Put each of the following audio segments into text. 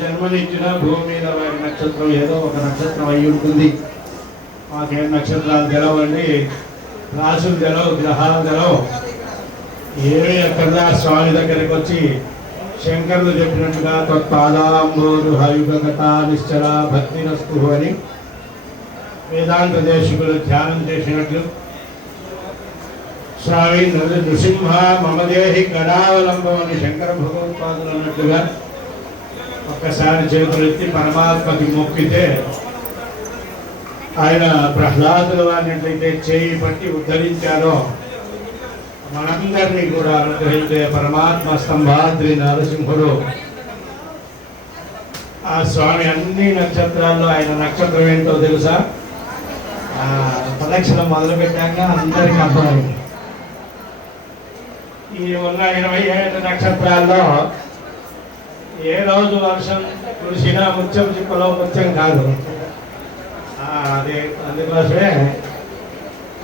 జన్మనిచ్చిన భూమి మీద వాడి నక్షత్రం ఏదో ఒక నక్షత్రం అయి ఉంటుంది. మాకేం నక్షత్రాలు తెలవండి, రాసులు తెలవు, గ్రహాలు తెలవు, ఏమీ ఎక్కడా స్వామి దగ్గరికి వచ్చి శంకరులు చెప్పినట్టుగా తత్పాదాంబోరు హయుగత నిశ్చల భక్తిరస్తు అని వేదాంత దేశికులు ధ్యానం చేసినట్లు స్వామి నృసింహ మమదేహి గడావలంబం అని శంకర భగవత్పాదులు అన్నట్టుగా ఒక్కసారి చేతులెత్తి పరమాత్మకి మొక్కితే ఆయన ప్రహ్లాదుల వారినట్లయితే చేయి పట్టి ఉద్ధరించారో మనందరినీ కూడా అనుగ్రహించే పరమాత్మ స్తంభాద్రి నరసింహుడు ఆ స్వామి అన్ని నక్షత్రాల్లో ఆయన నక్షత్రం ఏంటో తెలుసా? ప్రదక్షిణం మొదలు పెట్టాక అందరికీ అర్థమైంది. ఈ ఉన్న 27 నక్షత్రాల్లో ఏ రోజు వర్షం కురిసినా ముత్యం చిప్పలో ముత్యం కాదు. అదే అందుకోసమే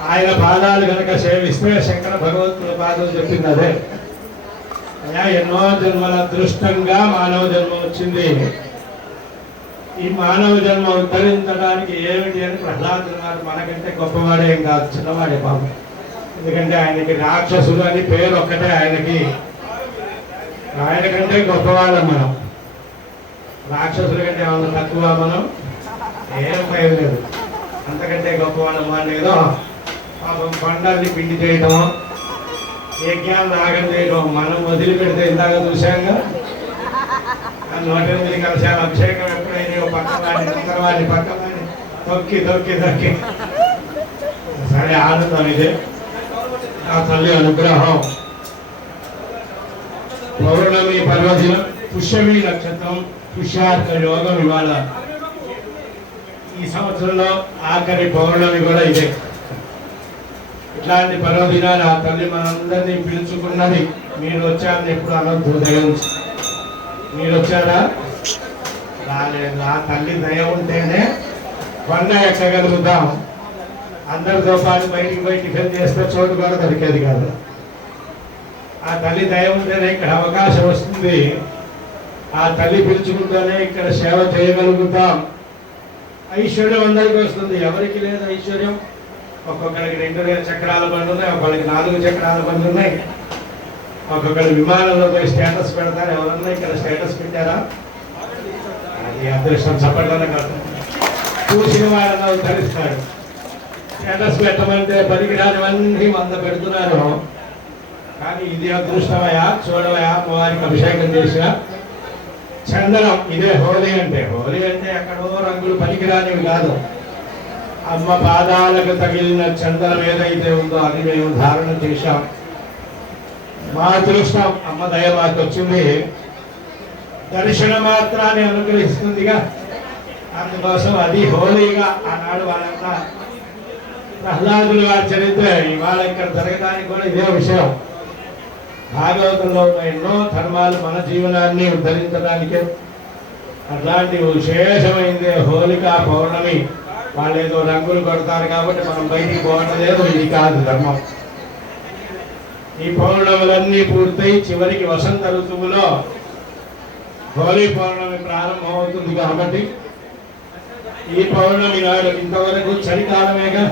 ఆయన పాదాలు కనుక సేవిస్తే శంకర భగవత్తుల పాదాలు చెప్పింది అదే. అయ్యా ఎన్నో జన్మల అదృష్టంగా మానవ జన్మ వచ్చింది. ఈ మానవ జన్మ ఉద్ధరించడానికి ఏమిటి అని ప్రహ్లాదులు గారు మనకంటే గొప్పవాడే ఏం కాదు, చిన్నవాడే పాపం. ఎందుకంటే ఆయనకి రాక్షసుడు అని పేరు ఒక్కటే ఆయనకి. ఆయనకంటే గొప్పవాళ్ళం మనం. రాక్షసుల కంటే ఏమన్నా తక్కువ మనం? ఏం భయం లేదు. అంతకంటే గొప్పవాళ్ళం. వాళ్ళు ఏదో పాపం కొండల్ని పిండి చేయడం, యజ్ఞాన్ని నాగం చేయడం మనం వదిలిపెడితే ఇందాక చూశాంగా 108 కలశాల అభిషేకం ఎప్పుడైనా పక్కవాడిని పక్కవాడిని పక్కవాడిని తొక్కి తొక్కి తొక్కి సరే ఆనందం ఇదే ఆ తల్లి అనుగ్రహం. పౌర్ణమి పర్వదినం పుష్యమి నక్షత్రం పుష్యార్క యోగం ఇవాళ ఈ సంవత్సరంలో ఆఖరి పౌర్ణమి కూడా ఇదే. ఇట్లాంటి పర్వదినాలు ఆ తల్లి మనందరినీ పిలుచుకున్నది. మీరు వచ్చారని ఎప్పుడు అనొద్దు, దయ ఉంచి. మీరు వచ్చారా? రాలేదు. ఆ తల్లి దయ ఉంటేనే కొండ ఎక్కగలుగుతాం. అందరితో పాటు బయటికి పోయి టిఫిన్ చేస్తే చోటు కూడా దొరికేది కాదు. ఆ తల్లి దయ ఉంటేనే ఇక్కడ అవకాశం వస్తుంది. ఆ తల్లి పిలుచుకుంటేనే ఇక్కడ సేవ చేయగలుగుతాం. ఐశ్వర్యం అందరికీ వస్తుంది. ఎవరికి లేదు ఐశ్వర్యం? ఒక్కొక్కరికి 2 చక్రాల బండ్లు ఉన్నాయి, ఒక్కొక్కరికి 4 చక్రాల బండ్లు ఉన్నాయి, ఒక్కొక్కరు విమానంలో పోయి స్టేటస్ పెడతారు. ఎవరన్నా ఇక్కడ స్టేటస్ పెట్టారా? అది అదృష్టం. చప్పట్లనే కాదు, చూసిన వాడన్నా ఉద్ధరిస్తాడు. స్టేటస్ పెట్టమంటే పనికిరానివన్నీ 100 పెడుతున్నారు. కానీ ఇది అదృష్టమయా? చూడవయా అమ్మవారికి అభిషేకం చేసిన చందనం. ఇదే హోలీ అంటే. హోలీ అంటే ఎక్కడో రంగులు పనికిరానివి కాదు. అమ్మ పాదాలకు తగిలిన చందనం ఏదైతే ఉందో అది మేము ధారణ చేశాం. మా అదృష్టం. అమ్మ దయ మాకు వచ్చింది. దర్శన మాత్రాన్ని అనుగ్రహిస్తుందిగా, అందుకోసం అది హోలీగా ఆనాడు వాళ్ళంతా ప్రహ్లాదులు వారి చరిత్ర ఇవాళ ఇక్కడ జరగడానికి కూడా ఇదే విషయం. భాగవతంలో ఎన్నో ధర్మాలు మన జీవనాన్ని ఉద్ధరించడానికే. అట్లాంటి విశేషమైందే హోలికా పౌర్ణమి. వాళ్ళు ఏదో రంగులు కొడతారు కాబట్టి మనం బయటికి పోవటం లేదు. ఇది కాదు ధర్మం. ఈ పౌర్ణములన్నీ పూర్తయి చివరికి వసంత ఋతువులో హోలీ పౌర్ణమి ప్రారంభమవుతుంది. కాబట్టి ఈ పౌర్ణమి నాడు ఇంతవరకు చలికాలమేగా.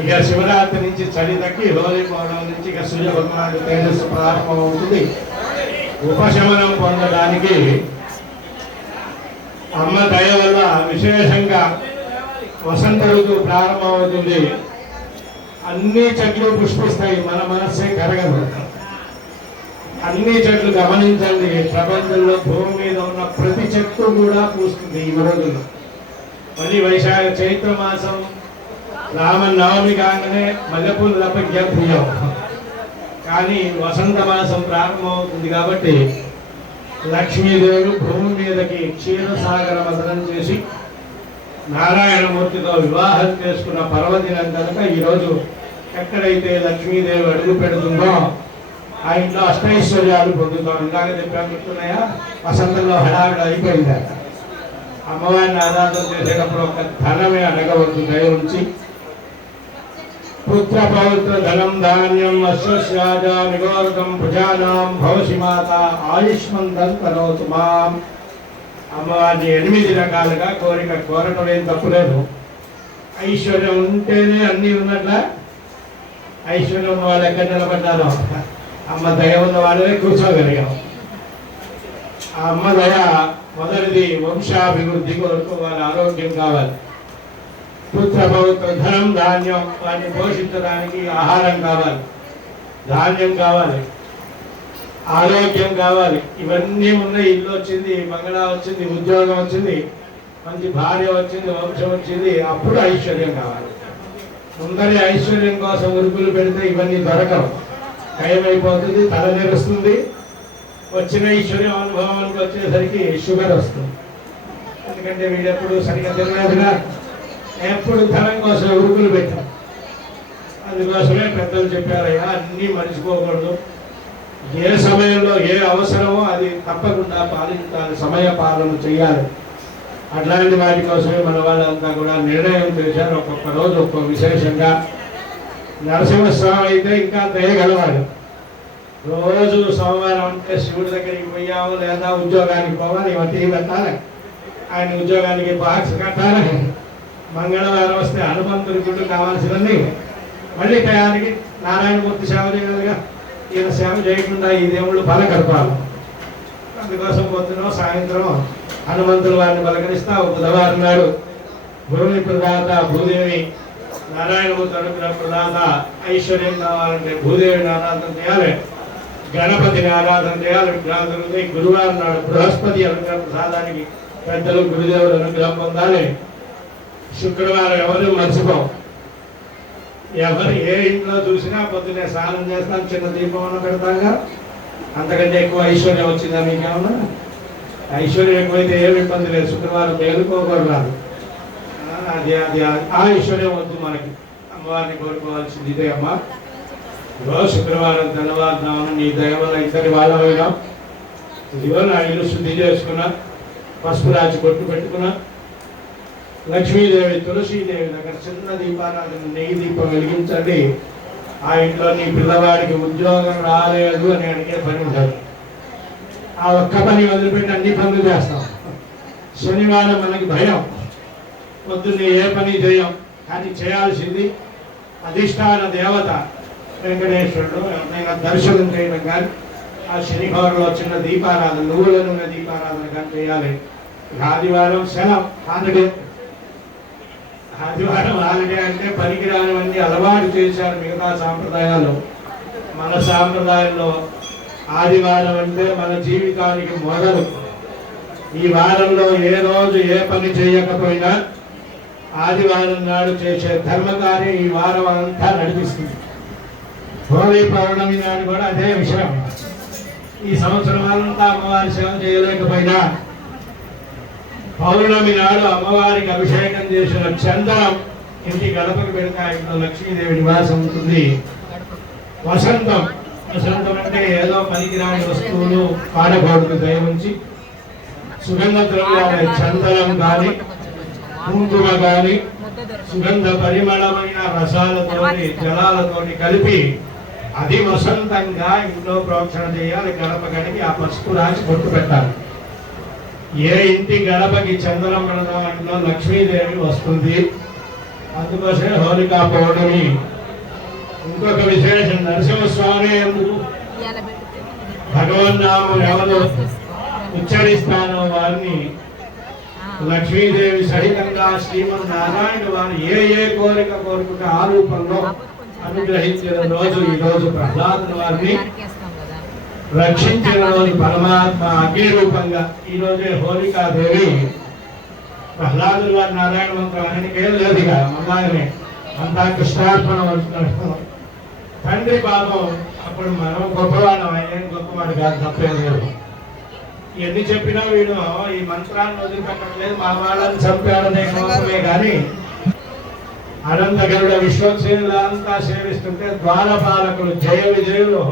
ఇక శివరాత్రి నుంచి చలి తగ్గి హోలీ పౌర్ణమి నుంచి ఇక సూర్య భగవానుడు తేజస్సు ప్రారంభమవుతుంది. ఉపశమనం పొందడానికి అమ్మ దయ వల్ల విశేషంగా వసంత ఋతువు ప్రారంభమవుతుంది. అన్ని చెట్లు పుష్పిస్తాయి. మన మనస్సే కరగదు. అన్ని చెట్లు గమనించండి. ప్రపంచంలో భూమి మీద ఉన్న ప్రతి చెట్టు కూడా పూస్తుంది ఈ రోజుల్లో. మళ్ళీ వైశాఖ చైత్ర మాసం రామనవమి కాగానే మల్లెపూలు తప్ప ఇంకేం. కానీ వసంత మాసం ప్రారంభమవుతుంది కాబట్టి లక్ష్మీదేవి భూమి మీదకి క్షీరసాగర మదనం చేసి నారాయణమూర్తితో వివాహం చేసుకున్న పర్వదినం కనుక ఈరోజు ఎక్కడైతే లక్ష్మీదేవి అడుగు పెడుతుందో ఆ ఇంట్లో అష్టైశ్వర్యాలు పొందుతాం. ఇందాక చెప్పాను గుర్తున్నాయా? వసంతంలో హడావిడ అయిపోయింది. అమ్మవారిని ఆరాధన చేసేటప్పుడు ఒక ధనమే అడగవద్దు. దయ ఉంచి పుత్ర పౌత్ర ధనం ధాన్యం అశ్వస్యాజ నిగోరకం భుజానాం భవసి మాత ఆయుష్మంతం కరోతు మాం అమ్మవారిని 8 రకాలుగా కోరటం ఏం తప్పులేదు. ఐశ్వర్యం ఉంటేనే అన్నీ ఉన్నట్ల. ఐశ్వర్యం ఉన్న వాళ్ళు ఎక్కడ నిలబడ్డారో అమ్మ దయ ఉన్న వాళ్ళే కూర్చోగలిగాం. ఆ అమ్మ దయ మొదటిది వంశాభివృద్ధి కొరకు వాళ్ళ ఆరోగ్యం కావాలి. పుత్ర పౌత్ర ధనం ధాన్యం వాటిని పోషించడానికి ఆహారం కావాలి, ధాన్యం కావాలి, ఆరోగ్యం కావాలి. ఇవన్నీ ఉన్నాయి. ఇల్లు వచ్చింది, బంగళా వచ్చింది, ఉద్యోగం వచ్చింది, మంచి భార్య వచ్చింది, వంశం వచ్చింది. అప్పుడు ఐశ్వర్యం కావాలి. ముందరి ఐశ్వర్యం కోసం ఉరుకులు పెడితే ఇవన్నీ దొరకవు. భయమైపోతుంది, తల నిరుస్తుంది. వచ్చిన ఐశ్వర్యం అనుభవానికి వచ్చేసరికి షుగర్ వస్తుంది. ఎందుకంటే వీడెప్పుడు సరిగ్గా తినలేదుగా, ఎప్పుడు ధనం కోసం ఉరుకులు పెట్టాం. అందుకోసమే పెద్దలు చెప్పారయ్యా, అన్నీ మర్చిపోకూడదు. ఏ సమయంలో ఏ అవసరమో అది తప్పకుండా పాలించాలి, సమయ పాలన చేయాలి. అట్లాంటి వాటి కోసమే మన వాళ్ళంతా కూడా నిర్ణయం చేశారు. ఒక్కొక్క రోజు ఒక్కొక్క విశేషంగా. నరసింహస్వామి అయితే ఇంకా దయగలవాడు. రోజు సోమవారం అంటే శివుడి దగ్గరికి పోయాము, లేదా ఉద్యోగానికి పోవాలి, టీ పెట్టాలి, ఆయన ఉద్యోగానికి బాక్స్ కట్టాలి. మంగళవారం వస్తే హనుమంతుడి గుడ్డు కావాల్సినవి, మళ్ళీ టయానికి నారాయణమూర్తి సేవ చేయాలిగా. ఈయన సేవ చేయకుండా ఈ దేవుళ్ళు బలగడపాలి. అందుకోసం పొద్దున సాయంత్రం హనుమంతుల వారిని బలకరిస్తా. బుధవారం నాడు భూమి ప్రదాత భూదేవి, నారాయణమూర్తి అనుగ్రహ ప్రదాత. ఐశ్వర్యం కావాలంటే భూదేవిని ఆరాధన చేయాలి, గణపతిని ఆరాధన చేయాలి. విగ్రహాలు గురువారం నాడు బృహస్పతి అనుగ్రహ ప్రసాదానికి పెద్దలు గురుదేవులు అనుగ్రహం పొందాలి. శుక్రవారం ఎవరు మర్చిపోం. ఎవరు ఏ ఇంట్లో చూసినా పొద్దునే స్నానం చేస్తాం, చిన్న దీపం పెడతాగా. అంతకంటే ఎక్కువ ఐశ్వర్యం వచ్చిందా మీకేమన్నా? ఐశ్వర్యం ఎక్కువైతే ఏమి ఇబ్బంది లేదు. శుక్రవారం మేలుకోకూడదు. అది అది ఆ ఐశ్వర్యం వద్దు మనకి. అమ్మవారిని కోరుకోవాల్సింది ఇదే. అమ్మ ఇదిగో శుక్రవారం తెల్లవారుదామని నీ దయ వల్ల ఇద్దరి వాళ్ళమైనా ఇదిగో నా ఇల్లు శుద్ధి చేసుకున్నా, పసుపు రాచి కొట్టు పెట్టుకున్నా. లక్ష్మీదేవి తులసీదేవి దగ్గర చిన్న దీపారాధన, నెయ్యి దీపం వెలిగించండి. ఆ ఇంట్లో నీ పిల్లవాడికి ఉద్యోగం రాలేదు అని అడిగే పని ఉంటుంది. ఆ ఒక్క పని వదిలిపెట్టి అన్ని పనులు చేస్తాం. శనివారం మనకి భయం, పొద్దున్నే ఏ పని చేయం. కానీ చేయాల్సింది అధిష్టాన దేవత వెంకటేశ్వరుడు. ఎవరైనా దర్శనం చేయడం కానీ, ఆ శనివారంలో చిన్న దీపారాధన, నువ్వుల నూనె దీపారాధన కానీ చేయాలి. ఆదివారం సెలవు, హాలిడే. ఆదివారం హాలిడే అంటే పనికిరానివన్నీ అలవాటు చేశారు మిగతా సాంప్రదాయాలు. మన సాంప్రదాయంలో ఆదివారం అంటే మన జీవితానికి మొదలు. ఈ వారంలో ఏ రోజు ఏ పని చేయకపోయినా ఆదివారం నాడు చేసే ధర్మకార్యం ఈ వారం అంతా నడిపిస్తుంది. హోలీ పౌర్ణమి నాడు కూడా అదే విషయం. ఈ సంవత్సరం అంతా అమ్మవారి సేవ చేయలేకపోయినా పౌర్ణమి నాడు అమ్మవారికి అభిషేకం చేసిన చందనం ఇంటి గడపకు పెడతా. ఇంట్లో లక్ష్మీదేవి నివాసం ఉంటుంది. వసంతం, వసంతం అంటే ఏదో పనికిరాని వస్తువులు పాడకూడదు. దయవుంచి సుగంధ ద్రవ్యాలు, చందనం కానీ, కుంకుమ కానీ, సుగంధ పరిమళమైన రసాలతోటి జలాలతోటి కలిపి అది వసంతంగా ఇంట్లో ప్రోక్షణ చేయాలి. గడప గడికి ఆ పసుపు రాసి బొట్టు పెట్టాలి. ఏ ఇంటి గడపకి చందనం పెడదామంటే లక్ష్మీదేవి వస్తుంది. అందుకోసమే హోలికా పౌర్ణమి. ఇంకొక విశేషం, నరసింహస్వామి ఎందుకు భగవన్నామం ఎవరు ఉచ్చరిస్తానో వారిని లక్ష్మీదేవి సహితంగా శ్రీమన్నారాయణ వారు ఏ కోరిక కోరుకుంటే ఆ రూపంలో అనుగ్రహించిన రోజు ఈ రోజు. ప్రహ్లాదుని వారిని రక్షించిన రోజు పరమాత్మ అగ్ని రూపంగా ఈ రోజే హోలికాదేవి. ప్రహ్లాదుని వారి నారాయణ మంత్రం ఆయనకేం లేదు, ఇక అమ్మాయినే అంతా కృష్ణార్పణ. తండ్రి పాపం అప్పుడు మనం గొప్పవాళ్ళం, ఆయన గొప్పవాడు కాదు, తప్పేం లేదు. ఎన్ని చెప్పినా వీడు ఈ మంత్రాన్ని వదిలిపెట్టట్లేదు. మా వాళ్ళని చంపాడనే కోసమే కానీ అనంతగరుడ విశ్వసేనులు అంతా సేవిస్తుంటే ద్వారపాలకులు జయ విజయులు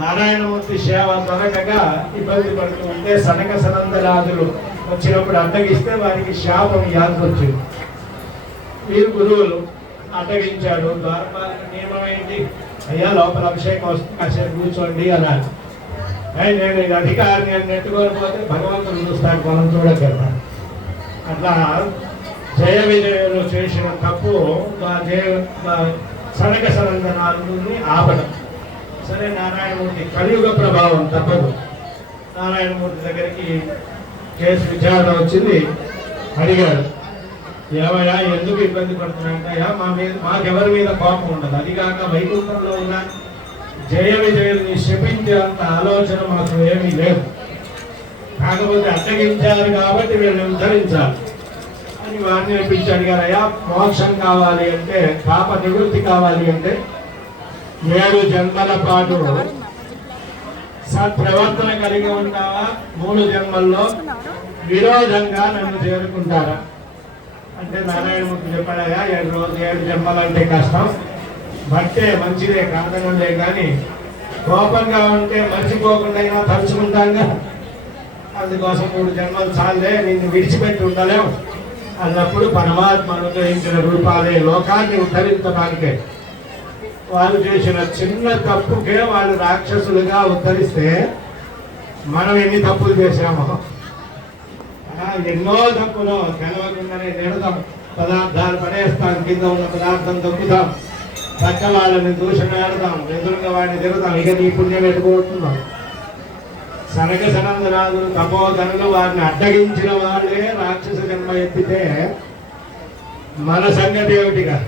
నారాయణమూర్తి సేవ త్వరగా ఇబ్బంది పడుతూ ఉంటే సనక సనందరాజులు వచ్చినప్పుడు అడ్డగిస్తే వారికి శాపం యాదొచ్చింది. వీరు గురువులు అడ్డగించాడు. ద్వారపాలక నియమం ఏంటి? అయ్యా లోపల అభిషేకం వస్తుంది, కాసేపు కూర్చోండి అన్నారు. నేను ఇది అధికారిని అని నెట్టుకోకపోతే భగవంతుడు చూస్తాడు, మనం చూడగలరా. అట్లా జయ విజయులు చేసిన తప్పు సనక సనందనాన్ని ఆపడం. సరే, నారాయణమూర్తి కలియుగ ప్రభావం తప్పదు. నారాయణమూర్తి దగ్గరికి కేసు విచారణ వచ్చింది. అడిగాడు, ఏమయ్యా ఎందుకు ఇబ్బంది పడుతున్నాయంటయ్యా, మాకెవరి మీద కోపం ఉండదు, అదిగాక వైకుంఠంలో ఉన్న జయ విజయుల్ని శపించేంత ఆలోచన మాకు ఏమీ లేదు, కాకపోతే అడ్డగించారు కాబట్టి వీళ్ళని ఉద్ధరించాలి అని వారిని పిలిచి అడిగారు. అయ్యా, మోక్షం కావాలి అంటే, పాప నివృత్తి కావాలి అంటే 7 జన్మల పాటు సత్ప్రవర్తన కలిగి ఉంటావా, 3 జన్మల్లో విరోధంగా నన్ను చేరుకుంటారా అంటే నారాయణమూర్తి చెప్పాడయ్యా, 7 జన్మలు అంటే కష్టం, బట్టే మంచిదే కాదనలే, కానీ కోపంగా ఉంటే మర్చిపోకుండా తలుచుకుంటాగా, అందుకోసం 3 జన్మలు చాలే, నిన్ను విడిచిపెట్టి ఉండలేం అన్నప్పుడు పరమాత్మ అనుగ్రహించిన రూపాలే లోకాన్ని ఉద్ధరించడానికే. వాళ్ళు చేసిన చిన్న తప్పుకే వాళ్ళు రాక్షసులుగా ఉద్ధరిస్తే మనం ఎన్ని తప్పులు చేశామో, ఎన్నో తప్పులు తెలవకుండానే నిడదాం, పదార్థాలు పడేస్తాం, కింద ఉన్న పదార్థం దొక్కుతాం, పక్క వాళ్ళని దూషణాడతాం, ఎదురుగా వాడిని తిరుగుతాం, ఇక నీ పుణ్యం ఎట్టుకోతున్నాం. సనక సనందనాథులు తపోధనులు వారిని అడ్డగించిన వాళ్ళే రాక్షస జన్మ ఎత్తితే మన సంగతి ఏమిటిగా.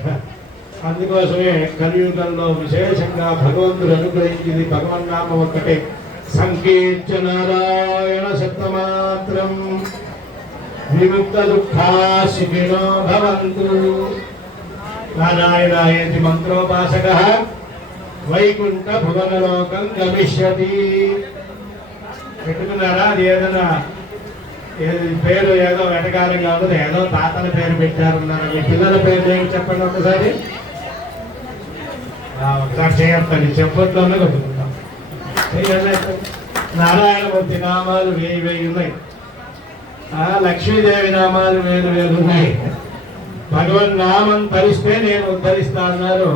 అందుకోసమే కలియుగంలో విశేషంగా భగవంతుడు అనుగ్రహించింది భగవన్నామం ఒక్కటే. సంకీర్త్య నారాయణ శబ్దమాత్రం విముక్త దుఃఖా సుఖినో భవంతు. నారాయణాయేతి మంత్రోపాసకః వైకుంఠ భువనలోకం గమిష్యతి. పెట్టుకున్నారా? అది ఏదైనా పేరు ఏదో వెటకారంగా ఉండదు, ఏదో తాతల పేరు పెట్టారన్నారు. మీ పిల్లల పేరు ఏమి చెప్పండి ఒకసారి. ఒకసారి చేయొద్దండి, చెప్పొద్దులోనే కొట్టుకుంటాం. నారాయణమూర్తి నామాలు 1000 ఉన్నాయి, లక్ష్మీదేవి నామాలు 1000 ఉన్నాయి. భగవన్ నామం తరిస్తే నేను ఉద్ధరిస్తా అన్నారు.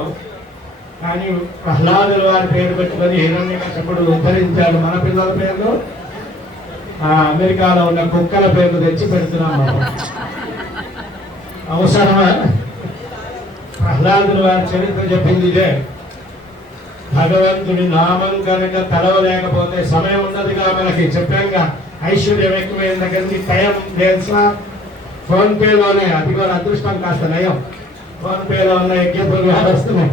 కానీ ప్రహ్లాదుల వారి పేరు పెట్టుకొని హిరణ్యకశిపుడు ఉద్ధరించాడు. మన పిల్లల పేర్లు అమెరికాలో ఉన్న కుక్కల పేర్లు తెచ్చి పెడుతున్నాం. అవసరమా? ప్రహ్లాదుల వారి చరిత్ర చెప్పింది ఇదే. భగవంతుడి నామం కనుక తలవలేకపోతే సమయం ఉన్నదిగా మనకి చెప్పాంగా. ఐశ్వర్యం ఎక్కువైన దగ్గర నుంచి టైం తెలుసా? ఫోన్ పేలోనే, అది కూడా అదృష్టం కాస్త నయం, ఫోన్ పేలో ఉన్న యజ్ఞపులు వస్తున్నాయి.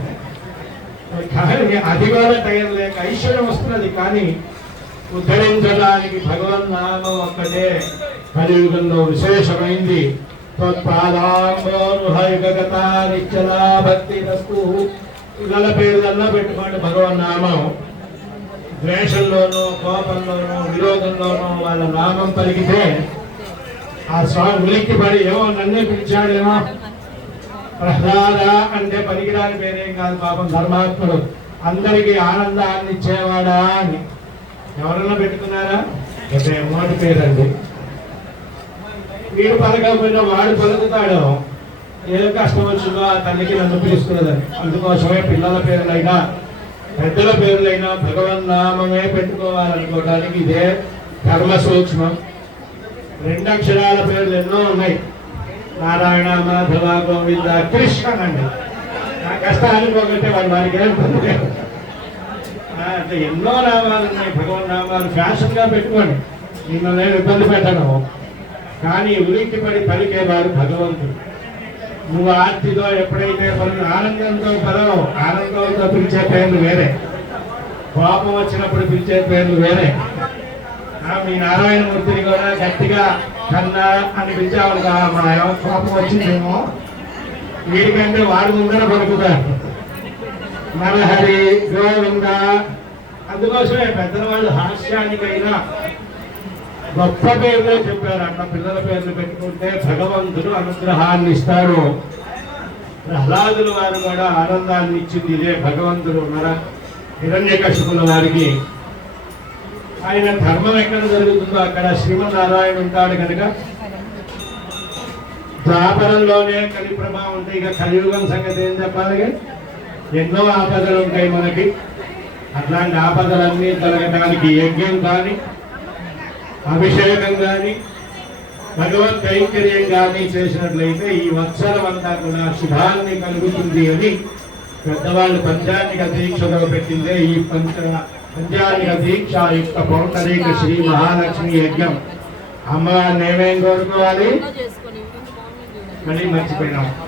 కానీ అది కూడా టైం లేక ఐశ్వర్యం వస్తున్నది, కానీ ఉద్ధరించడానికి భగవన్ నామం ఒక్కటే కలియుగంలో విశేషమైంది. పిల్లల పేరులన్నా పెట్టుకోండి భగవన్ నామం. ద్వేషంలోనూ కోపంలోనూ విరోధంలోనూ వాళ్ళ నామం పలికితే ఆ స్వామి ఉలిక్కి పడి ఏమో నన్నే పిలిచాడేమో. ప్రహ్లాద అంటే పనికిరాని పేరేం కాదు, పాపం ధర్మాత్ముడు, అందరికీ ఆనందాన్ని ఇచ్చేవాడా అని. ఎవరన్నా పెట్టుకున్నారా? అంటే మోటి పేరండి. వీడు పలకపోయినా వాడు పలుకుతాడు. ఏదో కష్టం వచ్చిందో ఆ తల్లికి నన్ను పిలుస్తున్నదని. అందుకోసమే పిల్లల పేర్లైనా పెద్దల పేర్లైనా భగవన్ నామమే పెట్టుకోవాలనుకోవడానికి ఇదే ధర్మ సూక్ష్మం. 2 అక్షరాల పేర్లు ఎన్నో ఉన్నాయి. నారాయణ, మాధవ, గోవింద, కృష్ణ అండి. నా కష్టాన్ని పోగొట్టే వాడికి అంటే ఎన్నో నామాలు ఉన్నాయి. భగవన్ నామాలు ఫ్యాషన్గా పెట్టుకోండి, నిన్ను నేను ఇబ్బంది పెట్టను. కానీ ఉలిక్కి పడి పలికేవాడు భగవంతుడు. నువ్వు ఆర్తితో ఎప్పుడైతే ఆనందంతో పదవు, ఆనందంతో పిలిచే పేర్లు వేరే, కోపం వచ్చినప్పుడు పిలిచే పేర్లు వేరే. మీ నారాయణమూర్తిని కూడా గట్టిగా కన్నా అని పిలిచావు, మా కోపం వచ్చిందేమో, వీడికంటే వాడి ముందర పలుకుతారు నరహరి, గోవింద. అందుకోసమే పెద్దల వాళ్ళు హాస్యానికైనా గొప్ప పేర్లే చెప్పారు. అట్లా పిల్లల పేర్లు పెట్టుకుంటే భగవంతుడు అనుగ్రహాన్ని ఇస్తాడు. ప్రహ్లాదుల వారు కూడా ఆనందాన్ని ఇచ్చింది ఇదే భగవంతుడు. హిరణ్యకశిపుల వారికి ఆయన ధర్మం ఎక్కడ జరుగుతుందో అక్కడ శ్రీమన్నారాయణ ఉంటాడు కనుక ద్వాపరంలోనే కలి ప్రభావం ఉంటాయి. ఇక కలియుగం సంగతి ఏం చెప్పాలి? ఎన్నో ఆపదలు ఉంటాయి మనకి. అట్లాంటి ఆపదలన్నీ తొలగడానికి యజ్ఞం కానీ అభిషేకం కానీ భగవత్ కైంకర్యం కానీ చేసినట్లయితే ఈ వత్సరం అంతా కూడా శుభాన్ని కలుగుతుంది అని పెద్దవాళ్ళు పంచాంగిక దీక్షలో పెట్టిందే ఈ పంచాంగిక దీక్ష యొక్క పౌండరీక శ్రీ మహాలక్ష్మి యజ్ఞం. అమ్మ నేమేం కోరుకోవాలి? మళ్ళీ మర్చిపోయినాం.